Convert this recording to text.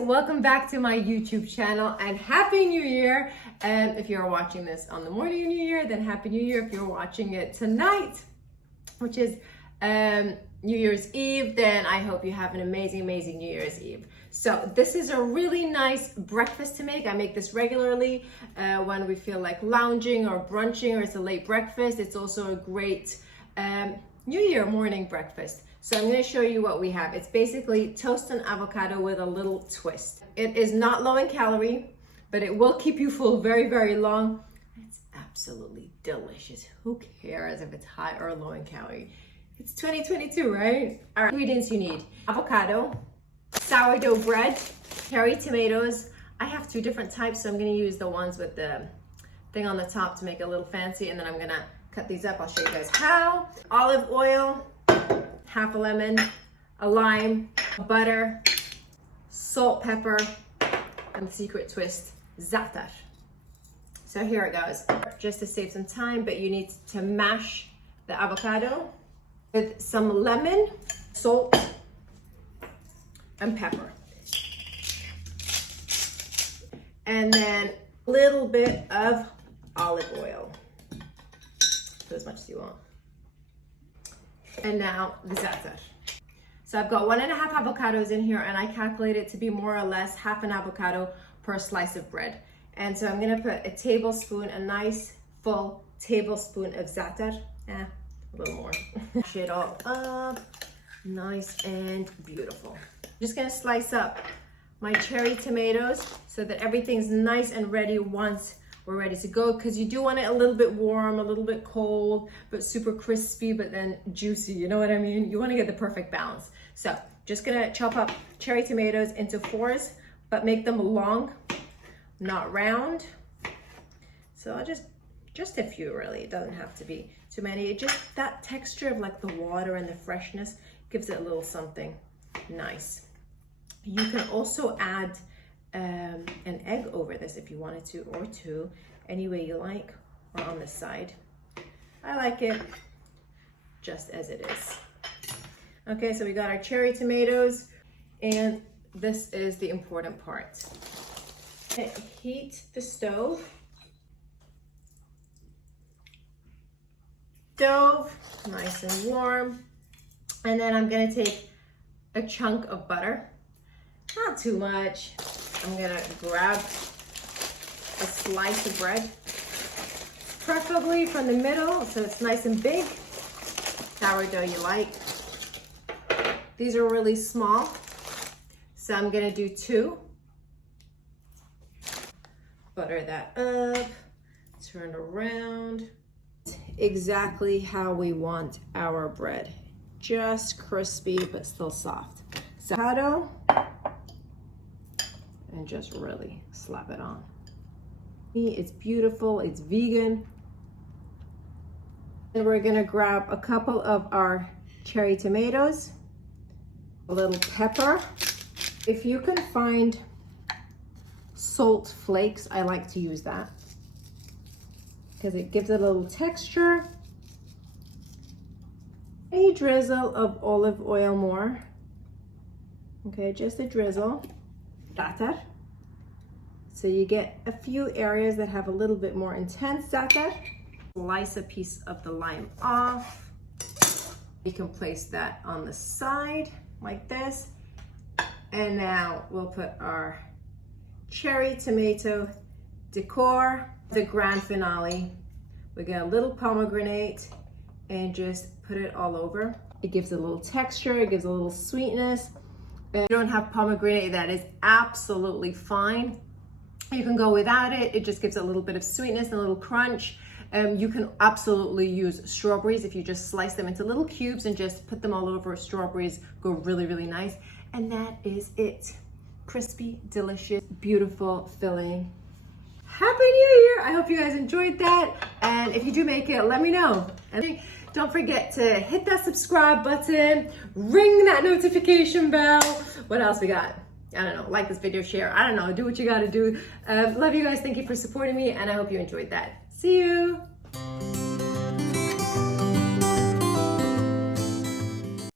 welcome back to my YouTube channel and Happy New Year. If you're watching this on the morning of New Year, then Happy New Year. If you're watching it tonight, which is New Year's Eve, then I hope you have an amazing New Year's Eve. So this is a really nice breakfast to make. I make this regularly when we feel like lounging or brunching, or it's a late breakfast. It's also a great New Year morning breakfast. So I'm going to show you what we have. It's basically toast and avocado with a little twist. It is not low in calorie, but it will keep you full very long. It's absolutely delicious. Who cares if it's high or low in calorie? It's 2022, right? All right, ingredients you need: avocado, sourdough bread, cherry tomatoes. I have two different types, so I'm going to use the ones with the thing on the top to make it a little fancy, and then I'm going to cut these up. I'll show you guys how. Olive oil, half a lemon, a lime, butter, salt, pepper, and the secret twist, za'atar. So here it goes. Just to save some time, but you need to mash the avocado with some lemon, salt, and pepper. And then a little bit of olive oil. Put as much as you want. And now the za'atar. So I've got 1.5 avocados in here, and I calculate it to be more or less half an avocado per slice of bread. And so I'm gonna put a tablespoon, a nice full tablespoon of za'atar. A little more. Mash it all up, nice and beautiful. I'm just gonna slice up my cherry tomatoes so that everything's nice and ready once we're ready to go, because you do want it a little bit warm, a little bit cold, but super crispy, but then juicy, you know what I mean? You want to get the perfect balance. So just gonna chop up cherry tomatoes into 4s, but make them long, not round. So I'll just a few, really. It doesn't have to be too many. It just, that texture of like the water and the freshness gives it a little something nice. You can also add an egg over this if you wanted to, or two, any way you like, or on the side. I like it just as it is. Okay, so we got our cherry tomatoes, and this is the important part. Heat the stove. Nice and warm. And then I'm gonna take a chunk of butter, not too much. I'm gonna grab a slice of bread, preferably from the middle, so it's nice and big. Sourdough you like. These are really small, so I'm gonna do 2. Butter that up, turn around. Exactly how we want our bread. Just crispy, but still soft. Avocado. And just really slap it on. It's beautiful, it's vegan. And we're gonna grab a couple of our cherry tomatoes, a little pepper. If you can find salt flakes, I like to use that because it gives it a little texture. A drizzle of olive oil more. Okay, just a drizzle. Za'atar. So you get a few areas that have a little bit more intense za'atar. Slice a piece of the lime off. You can place that on the side like this. And now we'll put our cherry tomato decor. The grand finale. We get a little pomegranate and just put it all over. It gives a little texture, it gives a little sweetness. If you don't have pomegranate, that is absolutely fine. You can go without it. It just gives it a little bit of sweetness and a little crunch. You can absolutely use strawberries if you just slice them into little cubes and just put them all over. Strawberries go really nice. And that is it. Crispy, delicious, beautiful, filling. Happy New Year! I hope you guys enjoyed that. And if you do make it, let me know. And don't forget to hit that subscribe button, ring that notification bell. What else we got? I don't know, like this video, share, I don't know, do what you gotta do. Love you guys, thank you for supporting me, and I hope you enjoyed that. See you.